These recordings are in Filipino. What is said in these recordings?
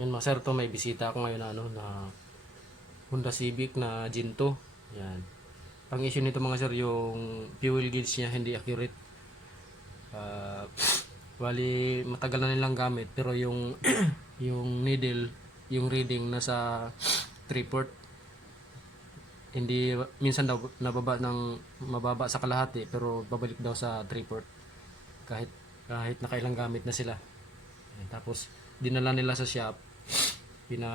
Yan mga sir, to may bisita ako ngayon na na Honda Civic na Ginto. Yan. Ang issue nito mga sir, yung fuel gauge niya hindi accurate. Uh, Bali matagal na nilang gamit pero yung yung needle, yung reading nasa 3/4. Hindi minsan daw mababa sa kalahati pero babalik daw sa 3/4 kahit nakailang gamit na sila. Tapos dinala nila sa shop, pina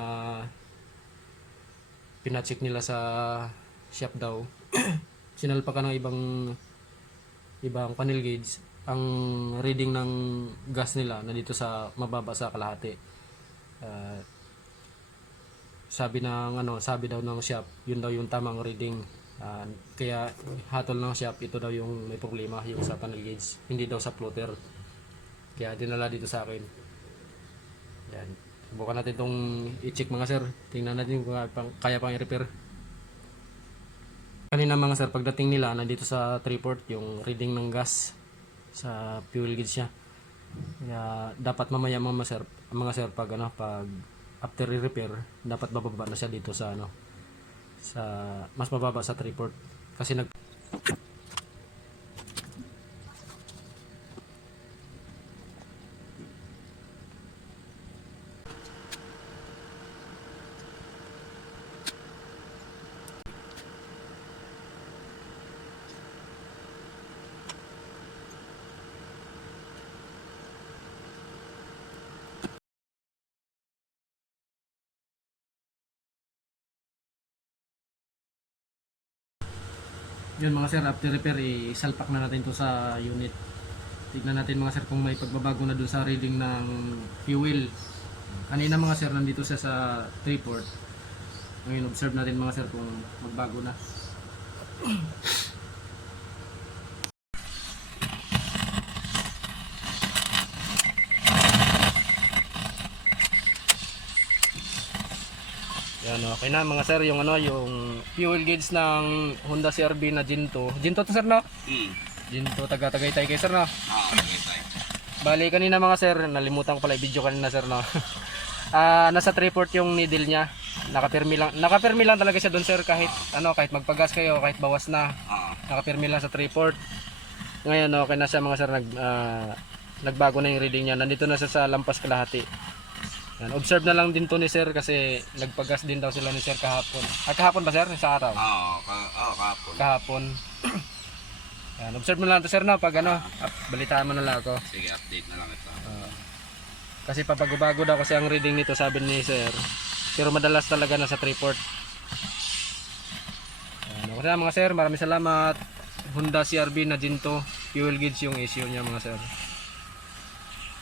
pina-check nila sa shop daw. Sinalpakan ng ibang panel gauge. Ang reading ng gas nila nandito sa mababa sa kalahati. Uh, sabi daw ng shop, yun daw yung tamang reading. Kaya hatol ng shop, ito daw yung may problema, yung sa panel gauge, hindi daw sa floater. Kaya dinala dito sa akin. Yan. Subukan natin itong i-check mga sir. Tingnan natin kung kaya pang i-repair. Kanina mga sir, pagdating nila, nandito sa 3/4 yung reading ng gas sa fuel gauge niya. Kaya dapat mamaya mga sir pag after i-repair, dapat bababa na siya dito sa sa mas mababa sa 3/4 kasi yun mga sir, after repair isalpak na natin to sa unit. Tignan natin mga sir kung may pagbabago na dun sa reading ng fuel. Kanina mga sir, nandito siya sa 3/4. Ngayon observe natin mga sir kung magbago na. Yan, okay na mga sir, yung yung fuel gauge ng Honda CR-V na Ginto. Ginto to sir, no? Ginto, taga Tagaytay kay sir, no? Tagaytay. Bali kanina mga sir, nalimutan ko pala i-video kanina sir, no? Nasa 3/4 yung needle niya. Nakapirmi lang talaga siya doon sir, kahit kahit magpagas kayo, kahit bawas na. Nakapirmi lang sa 3/4. Ngayon okay na siya mga sir, nagbago na yung reading niya. Nandito na siya sa lampas kalahati. Yan, observe na lang din to ni sir kasi nagpagas din daw sila ni sir kahapon. Kahapon ba sir? Sa araw? Kahapon. Kahapon. Yan, observe mo lang to sir na pag balitaan mo na lang ako. Sige, update na lang ito. Kasi papago-bago daw kasi ang reading nito sabi ni sir. Pero madalas talaga nasa 3/4. Yan, okay na mga sir, maraming salamat. Honda CR-V na Ginto, fuel gauge yung issue niya mga sir.